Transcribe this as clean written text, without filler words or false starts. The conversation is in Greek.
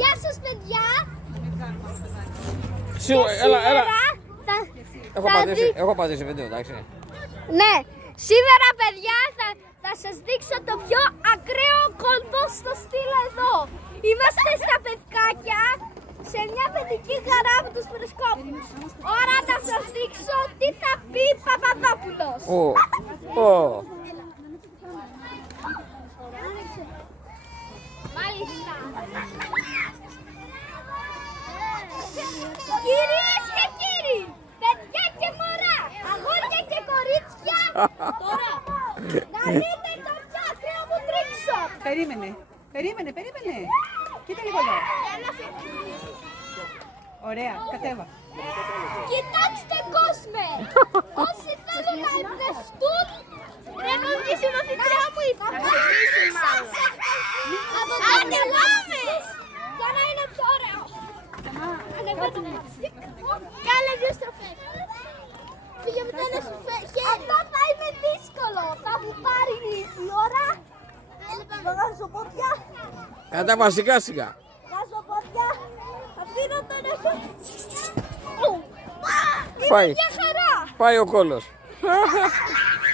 Γεια σας παιδιά! Έλα. Έχω πατήσει βίντεο, εντάξει. Ναι, σήμερα παιδιά θα σας δείξω το πιο ακραίο κόλπο στο στυλ εδώ. Είμαστε στα Πευκάκια, σε μια παιδική χαρά με τους περισκόπους. Ώρα να σας δείξω τι θα πει Παπαδόπουλος. Μάλιστα. Κυρίες και κύριοι, παιδιά και μωρά, αγόρια και κορίτσια, τώρα να δείτε το πιο ακραίο μου τρίξο. Περίμενε. Κοίτα λίγο εδώ. Ωραία, κατέβα. Κοιτάξτε κόσμε, όσοι θέλουν να εμπνευστούν, ρε νομίζει η μαθητριά μου η Ανεβάμες, για να είναι πιο ωραίο. Ανεβαίνουμε. Κάλε δύο στροφές. Πήγε μετά να σου φέρει. Αυτό θα είναι δύσκολο. Θα μου πάρει η ώρα. Βγάζω πόδια. Κατέβα σιγά σιγά. Βγάζω πόδια. Αφήνω τον εσώ. Πάει. Είναι μια χαρά. Πάει ο κόλος.